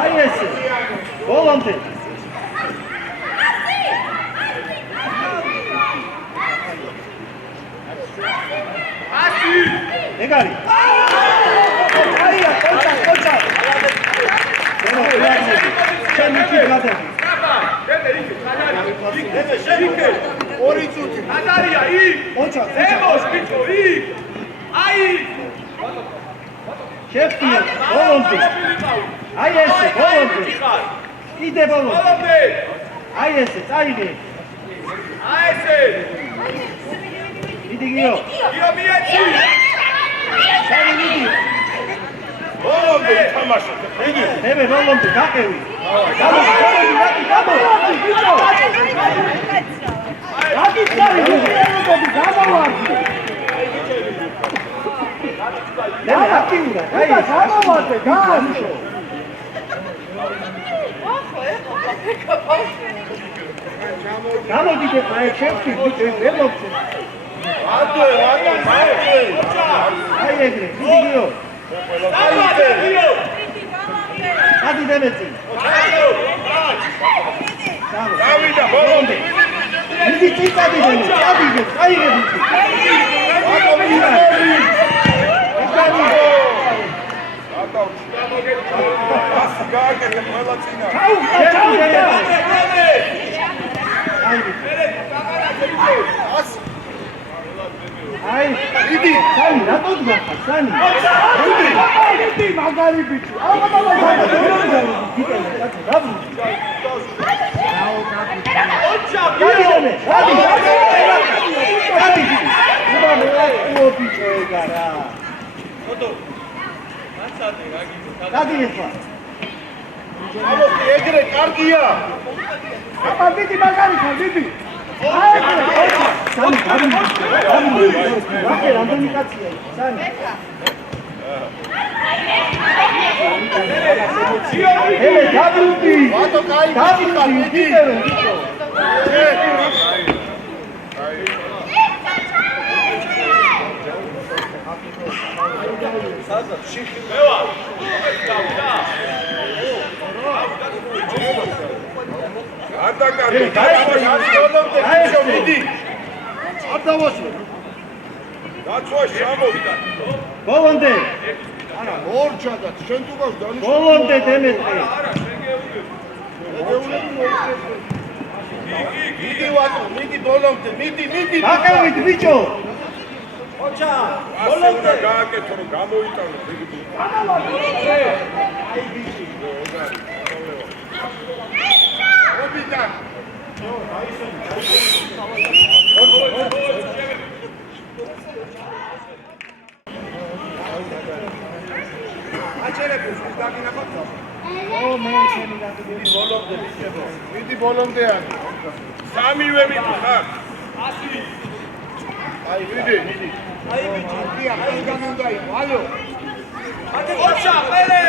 აი ესე. ბოლომდე. ეგარი. აია, კოჩა. ჩემი კი გადადი. ორი წუთი. ადარია, კოჩა. ემოს ბიჭო, აი. შეფია, ბოლომდე. აი ესე, ბოლომდე. კიდე ბოლომდე. აი ესე, წაიგე. აი ესე. იდგიო. გიო მიეცი. სამი. ბოლომდე თამაში. იგი, მე ბოლომდე გაყევი. გამო. აი წარი, გამოვარდი. მე აქტიურა, აი გამოვარდი, გამიშო. გამოდიდე, აი ჩემში ბიჭო, ვერ მოგწე. ვადო, აი ეგრე, იდგიო. ადი დემეცი. დავიდა ბოლომდე. მიდი წიწადი დემე, წადიგე, წაიღე ბიჭო. ვადო მიდა. ას გააკეთე ყველა წინა. ჩაუ. აი, იდი. სანი, რატო გახარ, სანი? იდი, მაგარი ბიჭი. ეგრე კარგია. აბა დიდი მაგარი ხარ, დიდი. სანი, რამდენი კაცია ის, სანი. ელე, დაბრუნდი. ვატო კაი. დაბრუნდი, დიდევე, ბიჭო. სადაც შიხი მევა. დავიდა. ანდაკარი, დაიწყო. არ დავასვე. დაცვა შემოვიდა. ბოლომდე. არა, ორჯადა, შენ თუ გავს დანიშნული. ბოლომდე დემეტრე. არა, მიდი ვატო, მიდი ბოლომდე, მიდი. გაყევით ბიჭო. ოჩა, ბოლომდე გააკეთო რომ გამოიტანო ფიგური. აი ბიჭი. ობიტან. აჩერებს დაგინახავთ. მე შენი დაგიდი ბოლომდე ვიქებო. მიდი ბოლომდე არის. სამივე მიდი ხარ. 100. აი მიდი. აი ბიჭი, აი გამონდა იყო. ალო. ოჩა, მერე.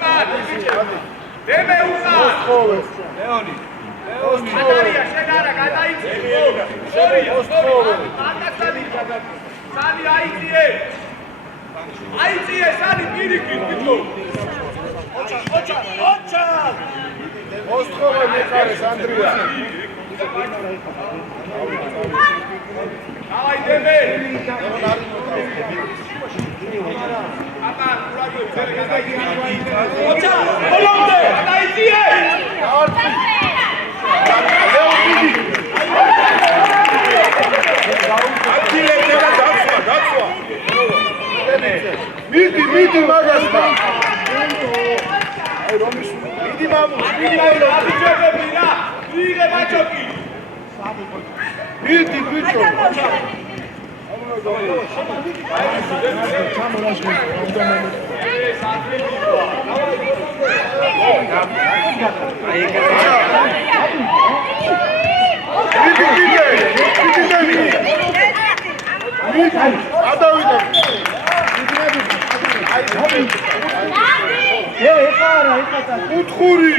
კარგი ბიჭი. დემე უყა. ლეონი. ადარია შენ არა გადაიწე. სანი აიწიე. აიწიე სანი პირიქით ბიჭო. ოჩა. მოსწოვე მეხარეს ანდრია. დავაი დემე. აბა, ურაგები ძერე გადაიწია. ოჩა, ბოლომდე გადაიწიე. დავარწი. დაცვა. მიდი მაგასთან. აი რომის მიდი მამუს, მიდი აბიჯობები რა. ვიღე ბაჭოკი. მიდი ბიჭო. უთხური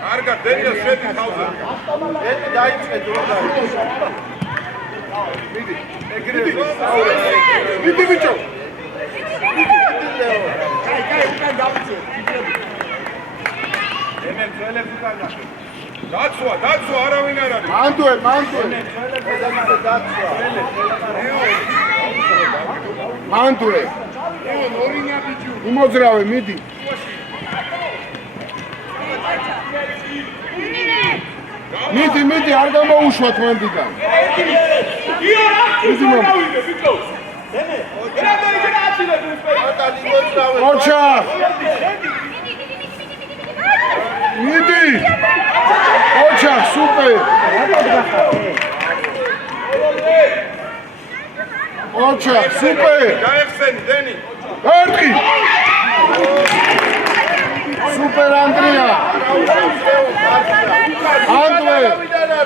კარგად დენია შედი თავზე. ერთი დაიწყეთ რა დაიწყეთ. მიდი. ეგრევე. მიდი ბიჭო. კაი, უკან დავიწე. ემე ძველებს უკან გახე. დაცვა, არავინ არ არის. მანდუე. დაცვა. მანდუე. ნორინა ბიჭო. იმოძრავე, მიდი. მიდი, არ გამოუშვათ მანდიდან. ოჩა. მიდი. ოჩა, სუპერ. ოჩა, სუპერ. გაიხსენი დენი. ერთხი. სუპერ ანდრია.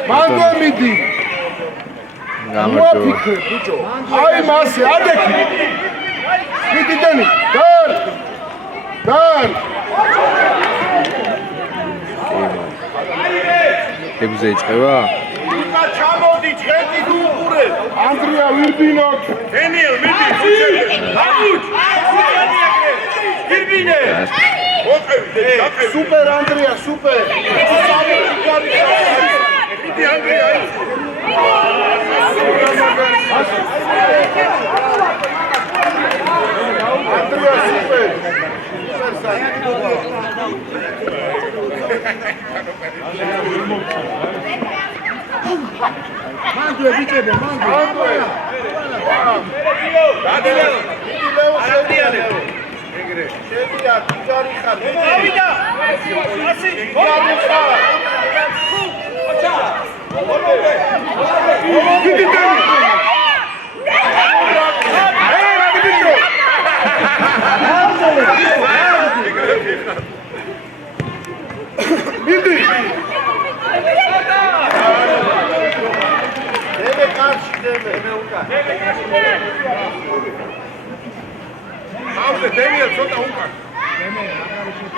მანდუე მიდი. გამარჯობა. ბიჭო. აი მასე, ადექი. მიდი დენი. დან. ეგზე იწყება? იკა ჩამოდი, ჭეთი გუყურე. ანდრია ვირბინოთ. დენიელ მიდი, ხუჩები. ვირბინე. სუპერ ანდრია, სუპერ. მიდი ანდრია. ანდრია სუპერ. მანდუე ბიჭებო, მანდუე. ეგრე. შევიდა, თიჯარი ხარ. ავიდა. ასი. მიდი დენი. მიდი. დემე კარში, დემე უკან. ავზე დენიელ ცოტა უკან.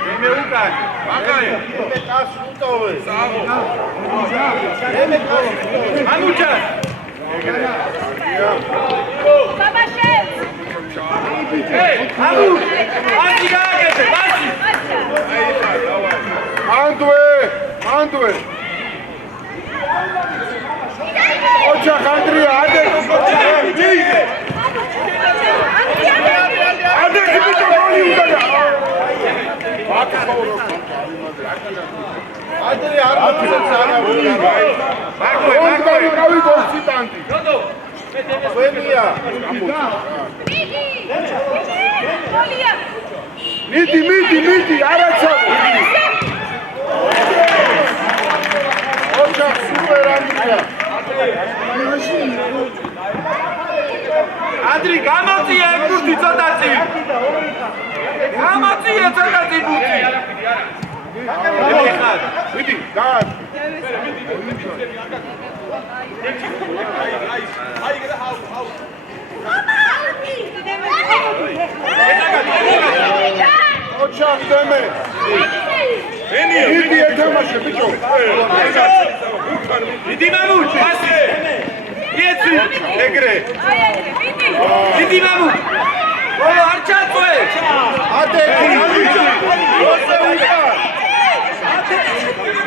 დემე უკან. მაგარი. დემე კარში უტოვე. სააღო. დემე კარში. ანუჯა. Babashev! Hey, Alu! Andi gaagete, basi! მანდუე. ოჩა ანდრია, ადეკ. ადეკ ბიჭო გოლი უკანა. ანდრია არ მოწევს არავინ. მაგარი რავი გოლი ტანკი. ვენია. მიდი, არაცავ. ოჩა სუპერ ანდრია. Andri, გამოწია ეგ ბურთი ცოტაცი. გამოწია ცოტაცი ბურთი. მიდი, დან. ოჩა დემე. მიდი ეთამაშე ბიჭო. მიდი მამუჩ, ბასი. იეცი, ეგრე. მიდი მამუჩ. ოლო არ ჩაწვე. ადეკი.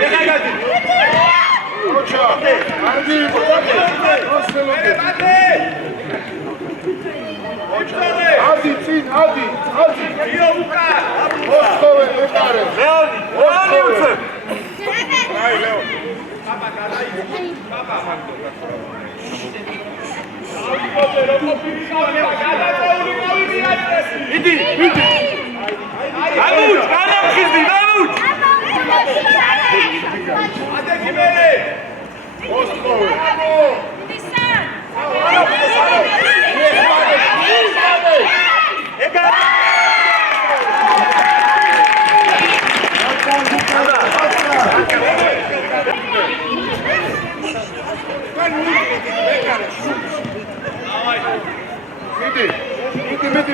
ეგაგადი. ოჩა. არდი. ადი წინ, ადი. იო უკა. ოსტოვე ეკარე. ლეონი უცებ. აი ლეო. მიდი. მამუჩ, განამხიზდი, მამუჩ. ადექი მერე. ოსტოვე.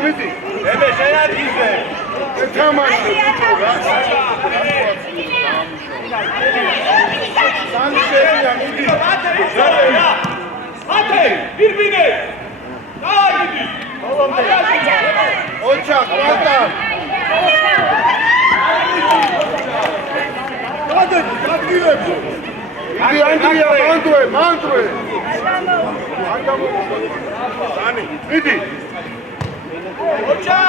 მიდი. ებე შენა თამაში სანშერია მიდი ათე პირბინე დაიდი ოჩა კვანტა გადაგილებო იდი ანდრია მანდრე სანი მიდი ოჩა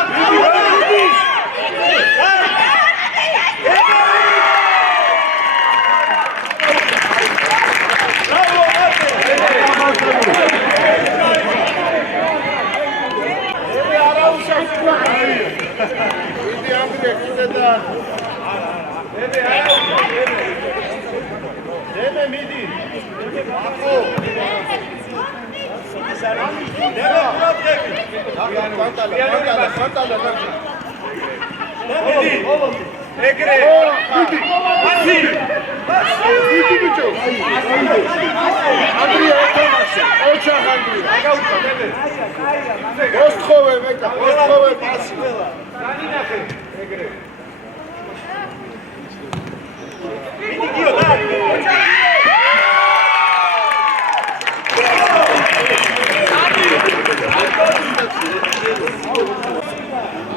იდი ანდრია კიდედა დემე მიდი ეგრე ასი მიდი ბიჭო ანდრია ეთამაშე ოჩა ანდრია მოსთხოვე მეკა მოსთხოვე პასი განინახე ეგრე მიდი გიო და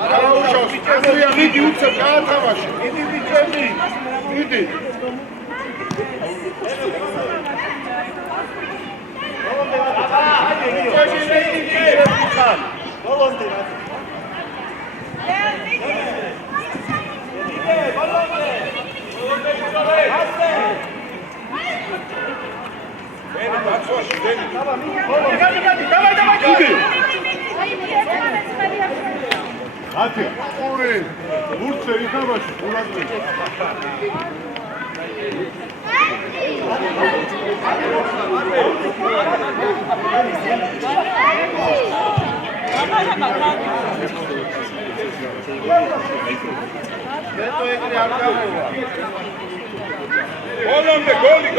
არაუშავს ანდრია მიდი უცებ გაათამაშე მიდი ბიჭები მიდი ათი ორი ურცე ითამაში გულაკი ბეტო ეგრე არ გამოვა ბოლომდე გოლი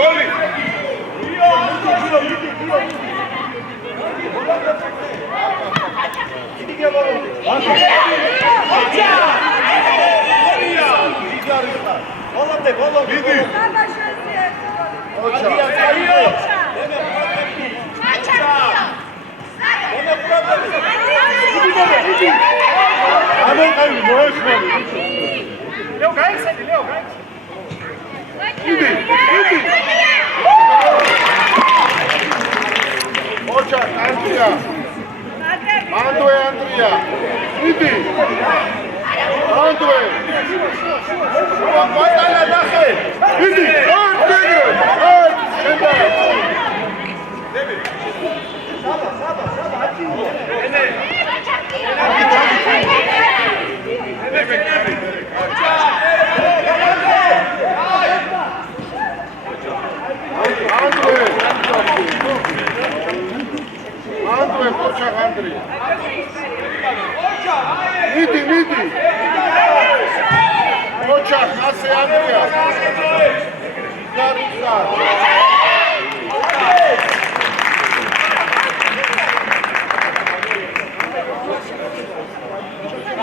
ოჩა ანდრია ანდრე ანდრია მიდი ანდრე ბატალა ნახე მიდი ანდრე შენდა ანდრე ოჩა ანდრია მიდი ოჩა ასე ანდრია გარუცა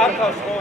არტავს ხო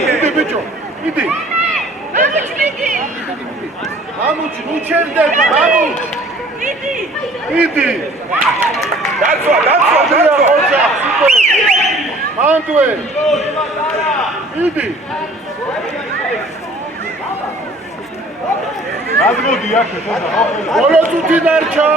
მიდი ბიჭო მიდი მამუჩი ნუ ჩერდები მამუჩი მიდი დაცვა ოჩა სუპერ მანდვე მიდი გადმოდი აქ ბოლო წუთი დარჩა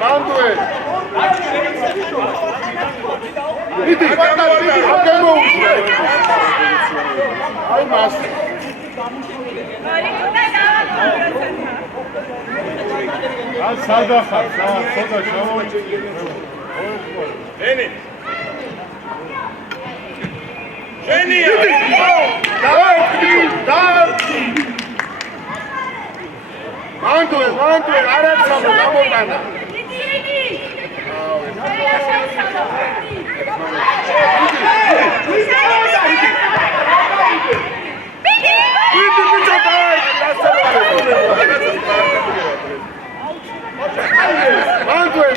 მანდუე მიდი აგემოუშვე აი მას ან სადახარ ცოტა ჩამოვიჭი ენი ჟენია მანდუე არაცა გამოტანა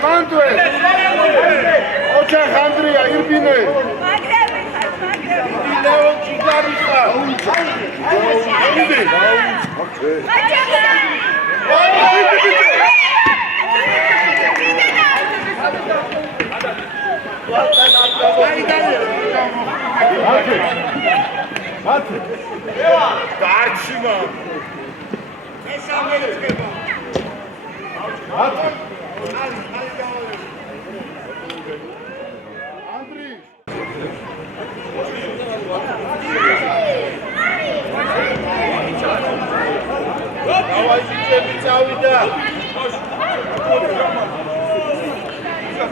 მანდუე ოჩახ ანდრია ირბინე ლეო ჩიგარისა გარჩიმა ესამერცხება ანდრი დავაი ძები წავიდა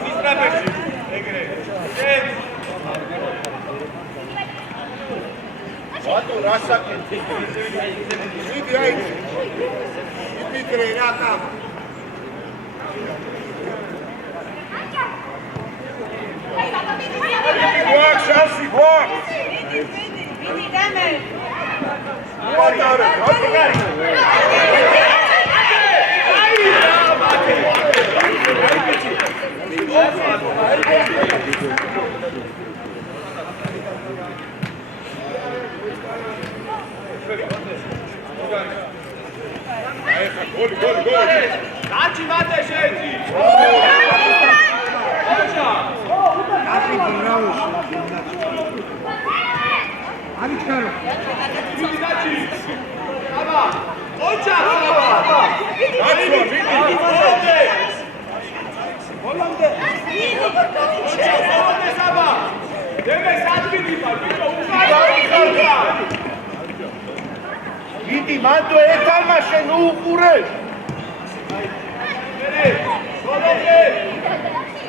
ისტრაბეში ეგრე ვატო რასაკეთე მიდი აი იფიქრე რა კამ გვაქვს შანსი გვაქვს მიდი დამე ვატარე გოლი დაჩი მათე შეეცი არიჩქარო მიდი დაჩი აბა ოჩა დაცვა მიდი ბოლომდე ბოლომდე საბა დემე სადვიდი ვარ ვიდო უკარდა მიდი მანდო ეთამაშე ნუ უყურე ბოლომდე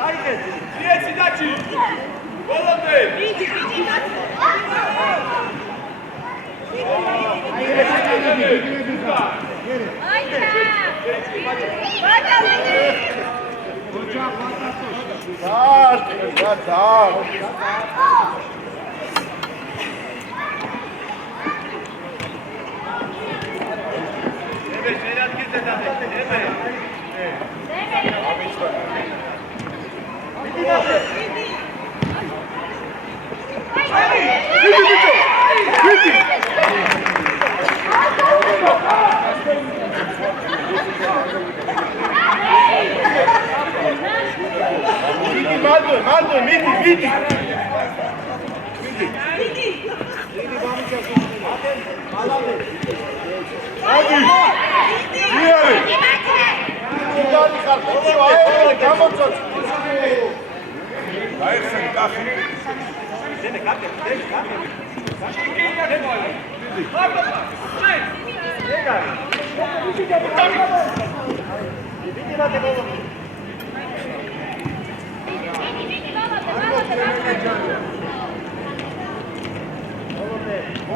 აიგეთ ძიეცი დაჩი ბოლომდე მიდი მანდო მიდი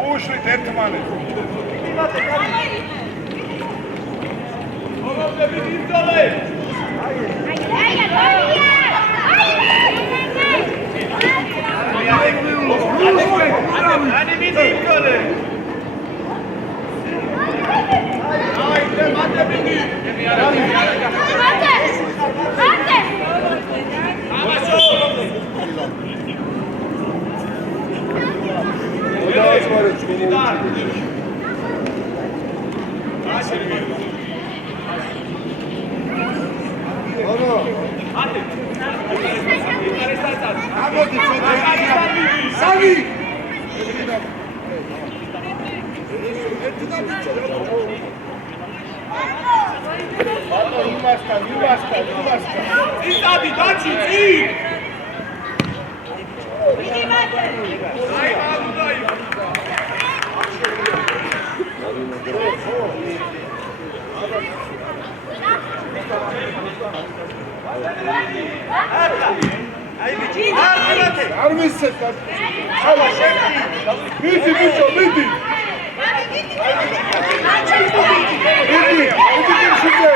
უშვით ერთმანეთს ბოლომდე მიდი იმდოლე ანი მიდი იმდოლე აი მათე მიდი სამი იწადი დაჩი წინ ვიდი მანდე აი მაგდაი აი ბიჭი არ მისცეთ ხალა შეხი მიდი ბიჭო მიდი მიდი შუქე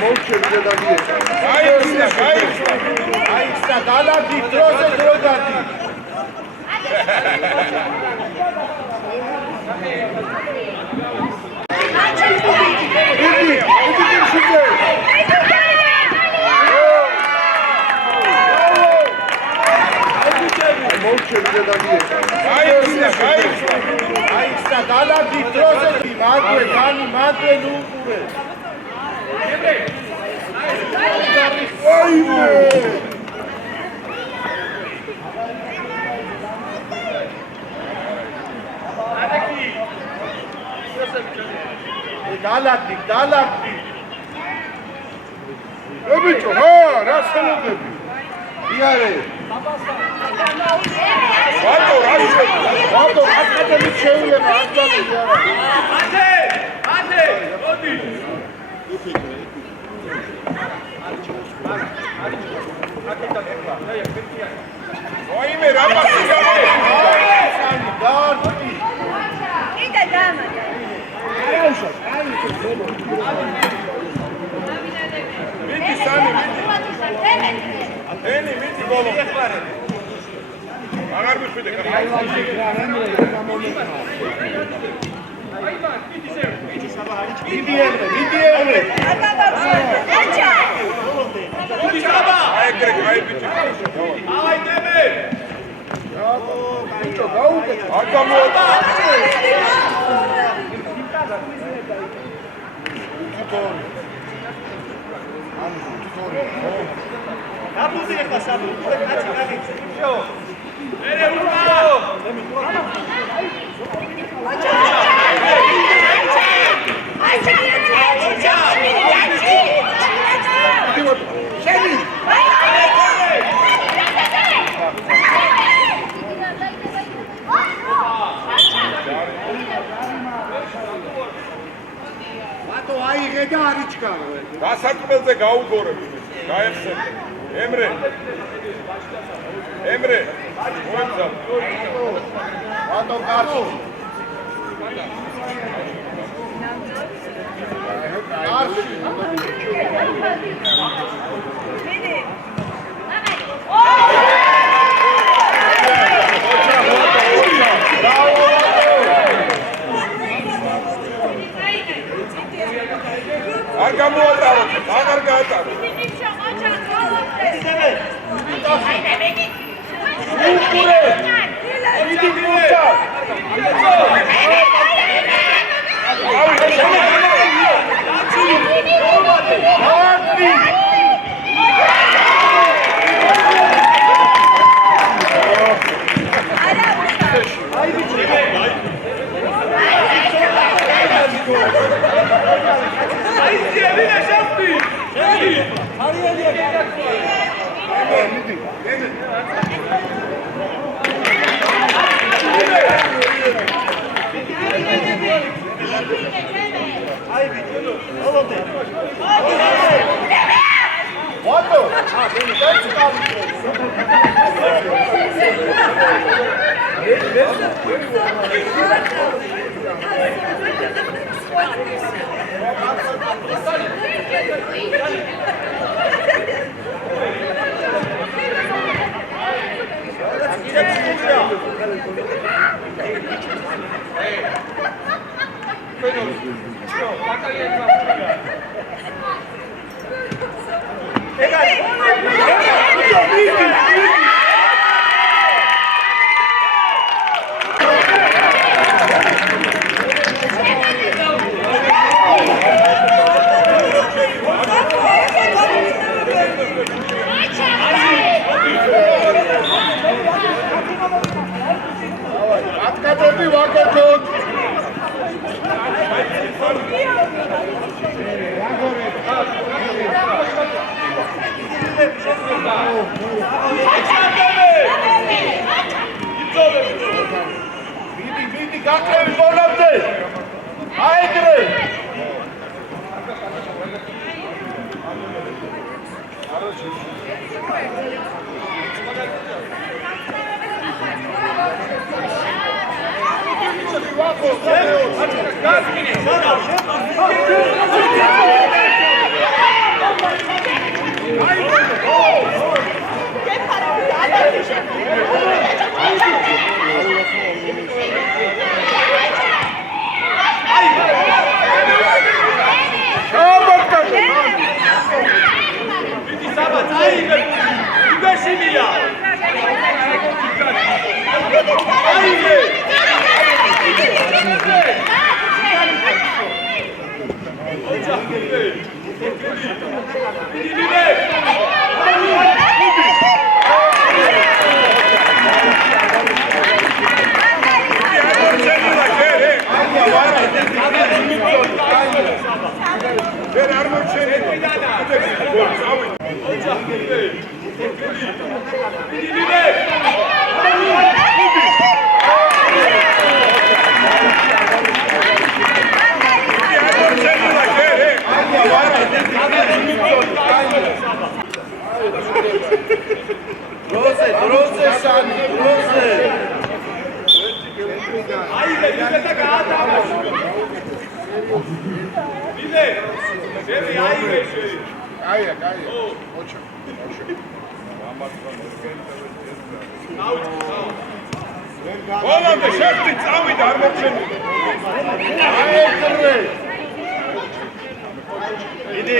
მოვჩერდე და გიე აიქცა დალადი დროზე დრო დადი მიდი შუქე მოვჩერდე და გიე აიქცა დალადი დროზე მადლე განი მადლე ნუყურე დალაგდი ებიჭო რა ხელობები იარე ვატო აკადემიკ შეულება აკადემიკ ათე მოდი ვაიმე რა პასია დარტი იდა დამადა მიდი სამი ენი მიდი ბოლო აღარ მიხვიდე მიდი ემრე აჩა მოდი საბა აი ბიჭი აი დემე ბიჭო გაუკეთე არ გამოვა აბუდი ახლა საბუ კაცი გაგიწე შო ერე უყო შენი ვატო აიღე და არიჩქარო გასაკმელზე გაუგორებ გაეხსენე ემრე მოემზა ვატო კაცო არში ვიდი არ გამოატარო აღარ გაატარო მიდი მუჭა აი ძიებინა შაფტი ვატო Bolanda შეხტი წავიდა არ მოხსენია. დიდი.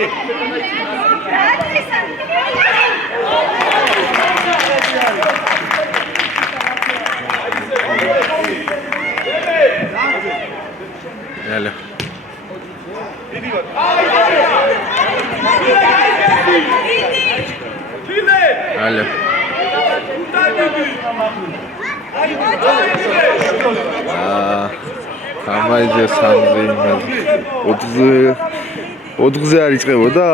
Έλα. დიდი. Έλα. Გამაიძე სამზე იმაზე 4-ზე არ იწყებოდა?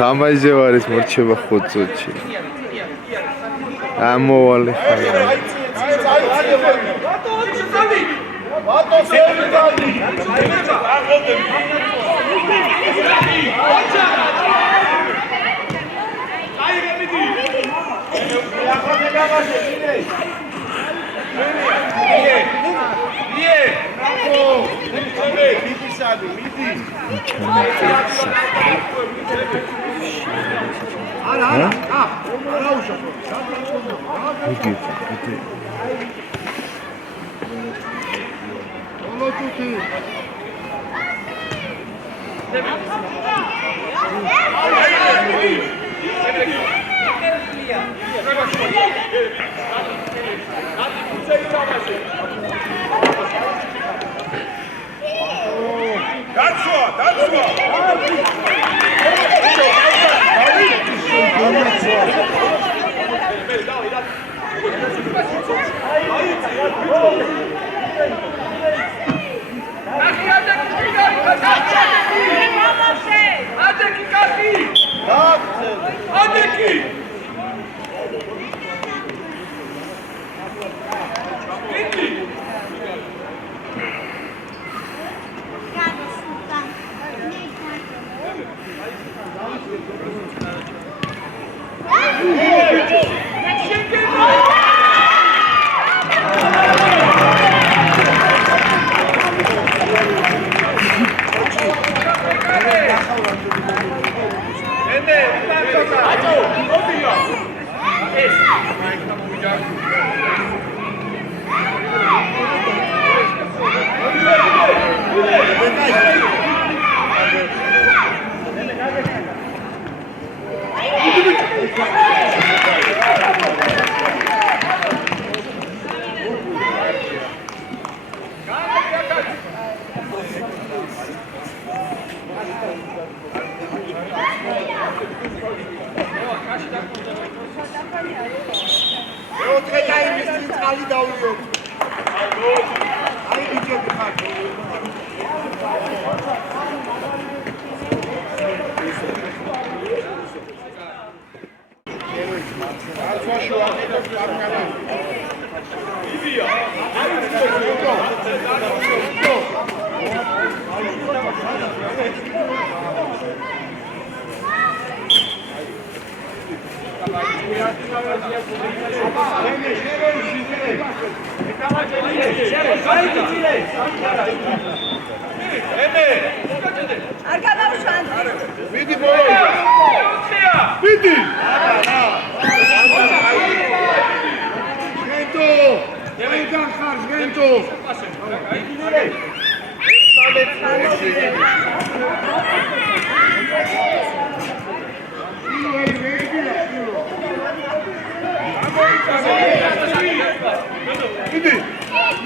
თამაიძე ვარ ის მორჩება ხოწოჩი. ამოვალი ხარ. არ გადავშვა ანდრია. მიდი ბოლომდე. მიდი. გენტო. ეგან ხარ გენტო.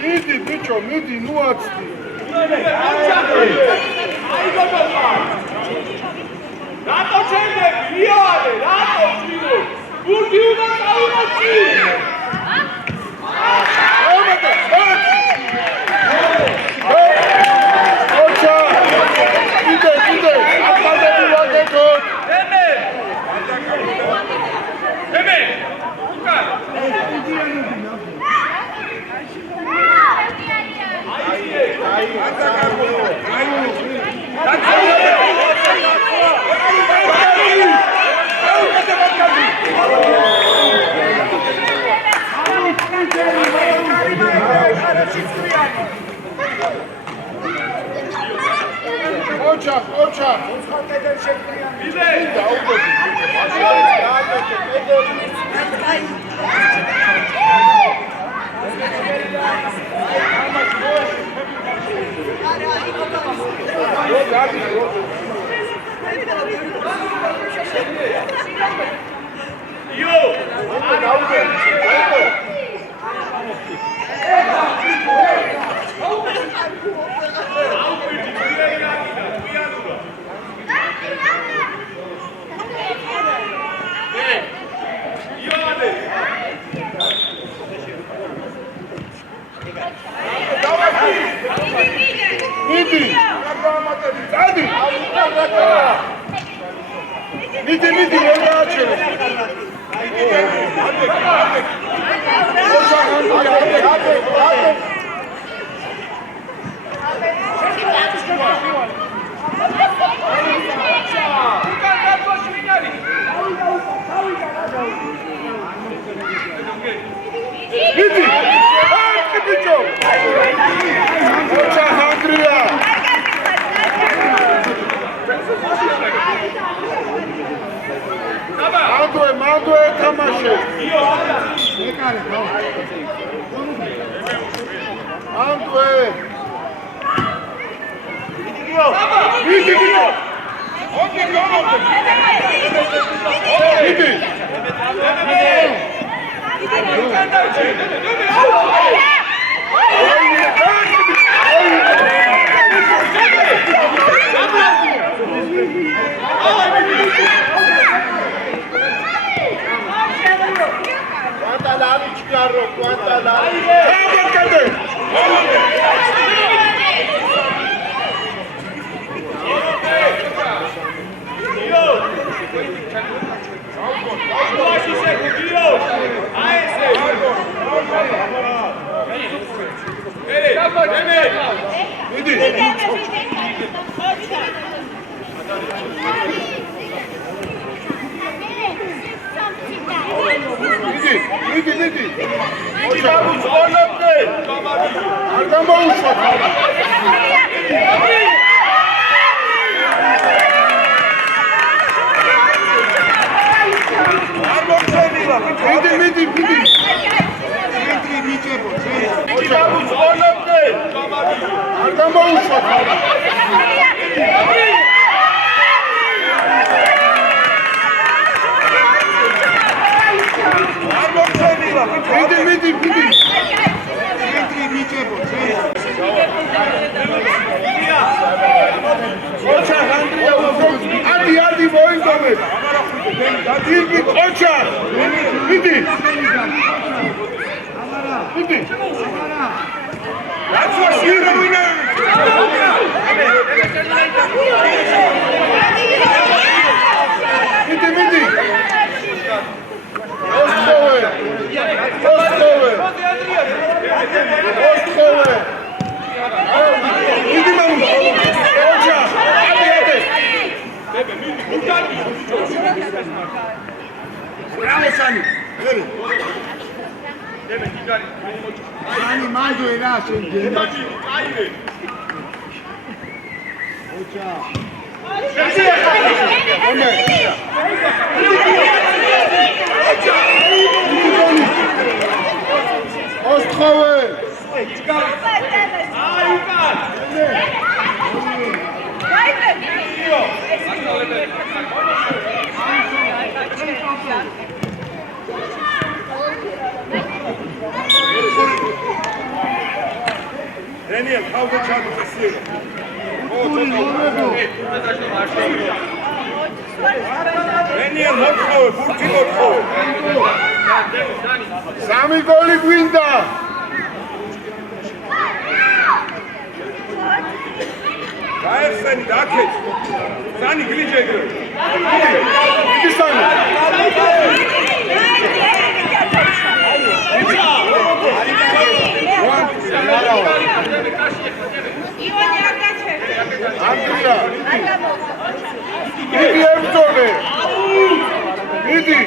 მიდი ბიჭო მიდი ნუ აცდი რატო ჩემები იარე რატო ძიო გურდი უნდა წავიღო ოჩა კიდე აკადები ვაგეთო ემე უკან ოჩა მიდი როდაჩე მიდი ბიჭო ოჩა ჰანგრია მანდოე თამაშე მანდოე მიდი Ocha! Ostrovе! Daniel, how the chance to see? Daniel, not how, Burki not how. Sami goli gwinda! Daersen, Daket. Sani, gliče igre. Idi Sami! Andrija! Idi Emtole! Idi!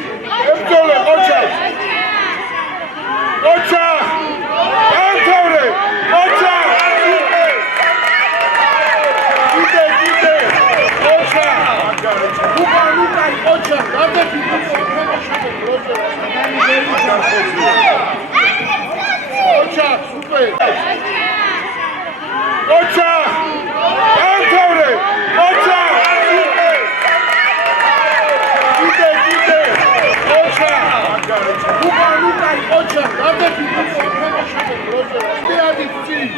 Emtole, oča! Oča! Antore! Oča! Ide! Oča! Luka, oča! Date ti oča! Super! Oča! Antore! Oča! Super! Ide! Oča! Luka, oča! Date ti radi cilj!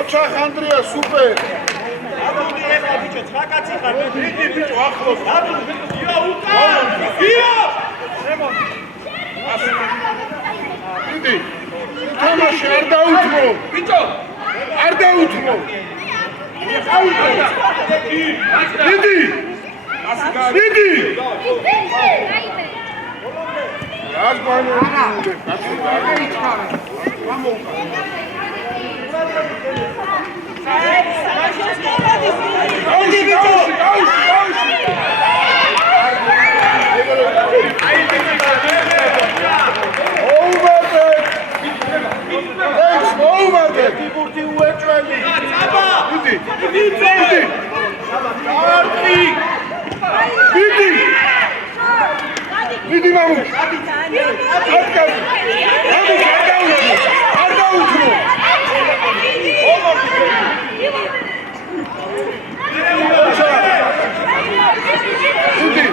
Očah Andrija, super! Idi! Თამაში არ დაუთმო! არ დაუთმო! Idi! Idi! Ას გვანერინე, Idi mamu! Არ დაუთმო! Idi!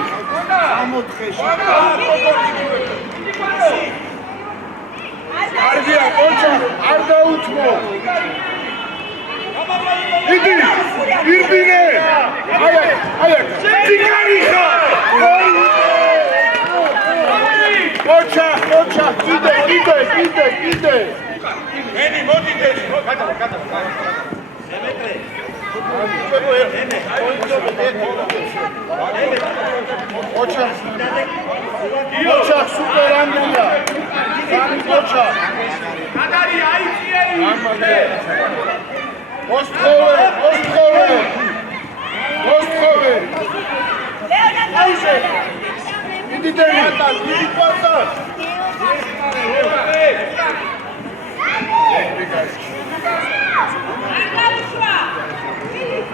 Argia, oča! Არ დაუთმო! Idi! Irdine! Ayak! Tikariха! Oča! Ide! Eni, modite! Oča, super Andrija! Oča! Ostkove! Idi Deni! Idi Kvartal!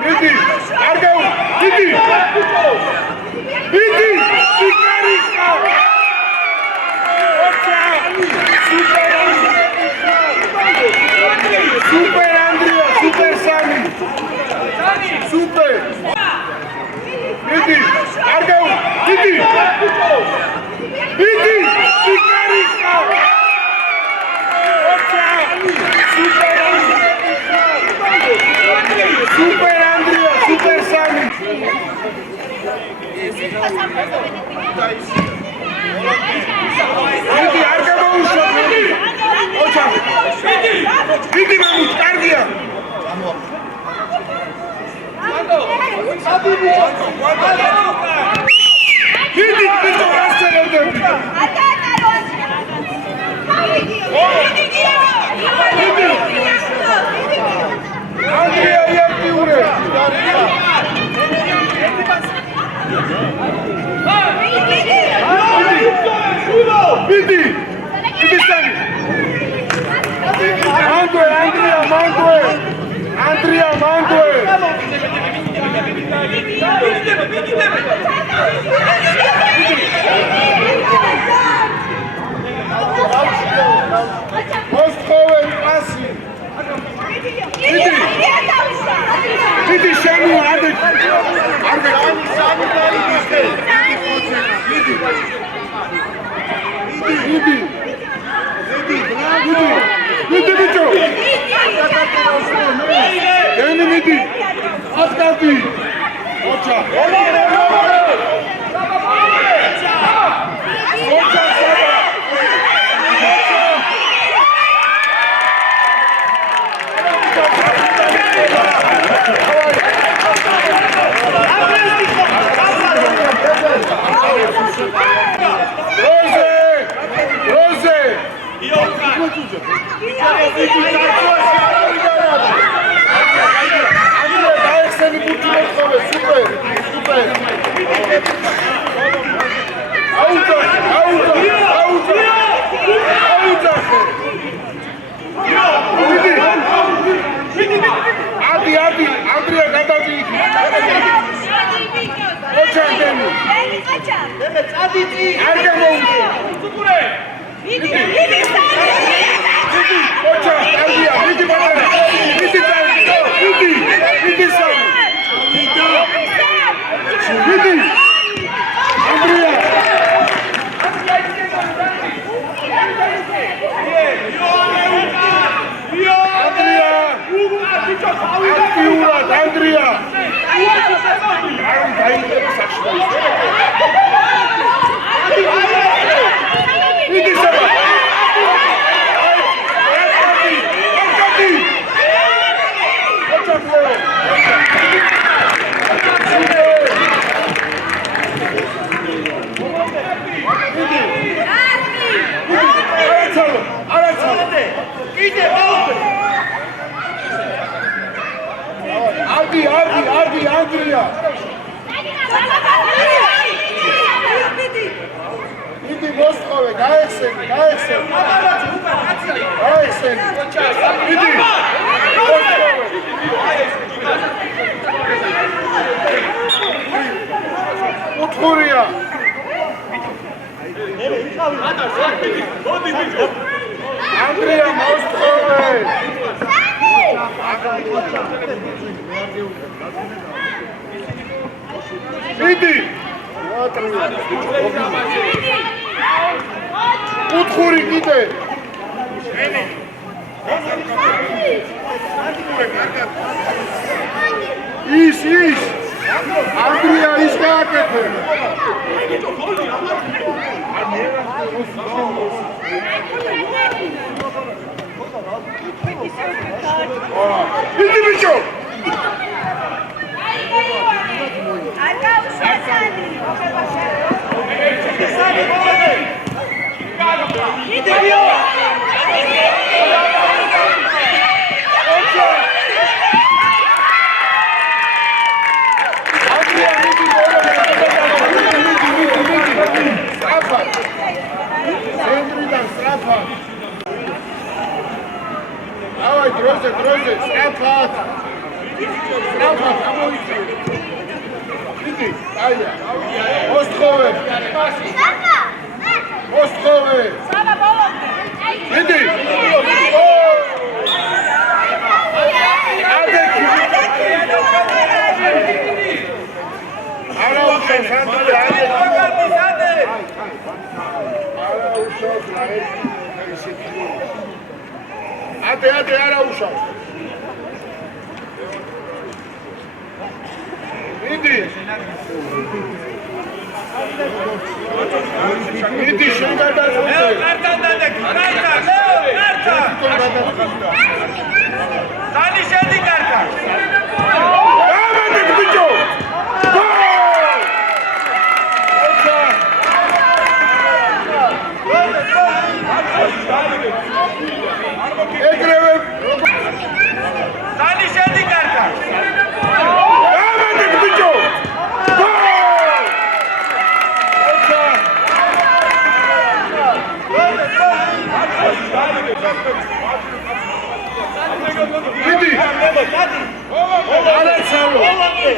Idi! Argau! Idi! Tikariха! Oča! Super Andrija! Super Sami! Super! Idi! Argau! Idi! Tikariha! Oča! Super Andrija! Super Sami! Idi, არ გამოუშვა! ოჩა! Idi მამუს, კარგია! Idi, ბიჭო, გასცემოდები! Andrija, ერთი მოსხოვენ პასი. დიდი შენი ადე. არ გაანი სამი დაიგიხე. დიდი ბიჭო. ენი მიდი. ატკდი. ოჩა.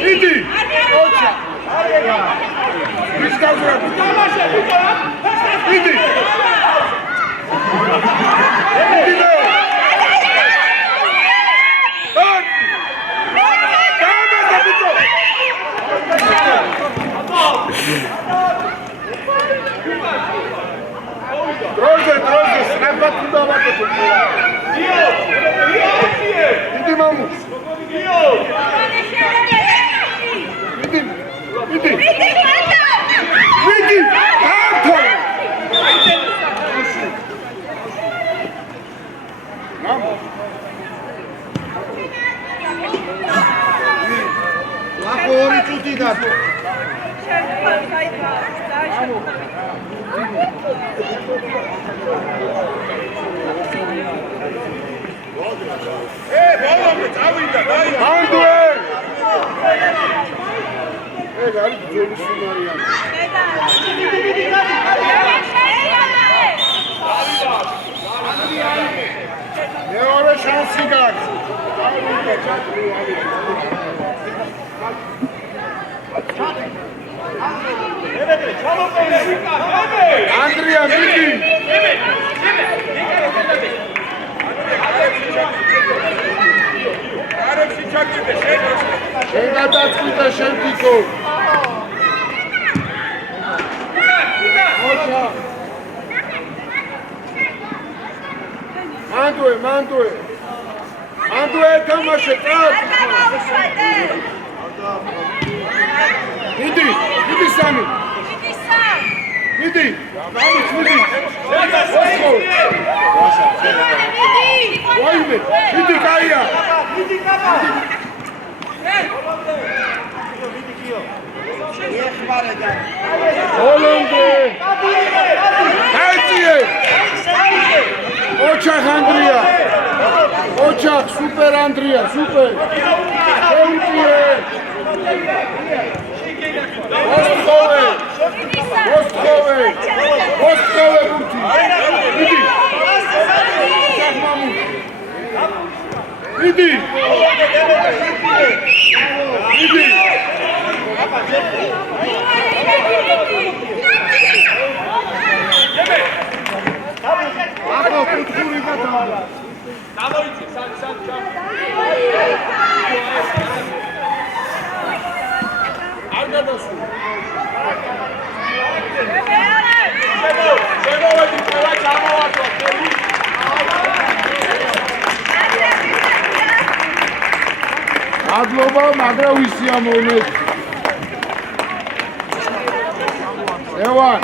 მიდი ოჩა ის გავზრა თამაშე ბიჭო მიდი მიდი დროზე სწრაფად უნდა ვაკეთო მიდი მამუ მიდი არტო მამუ ახო ორი წუთი დადო ბოლომდე წავიდა დაი ანდუე ეგ არის ძოლის უნარიანი მეორე შანსი გაქვს ანდრია მიდი არებში ჩაკიდე შენ გადაწყვიტე შენ თვითო მანდუე თამაშე ტრაპ მიდი სამი მიდი ვაიმე მიდი კაია ბოლომდე აიციე ოჩახ ანდრია ოჩახ სუპერ ანდრია სუპერ შეუწიე მოსხოვე ბურთი მიდი ოჩახ მამუ მიდი ახო კუთხური გადავალა დავოიცი სან არ გადასულ შემოვედი ყველა ჩამოვარდო მადლობა მაგრამ ვისია მომეთ ლევან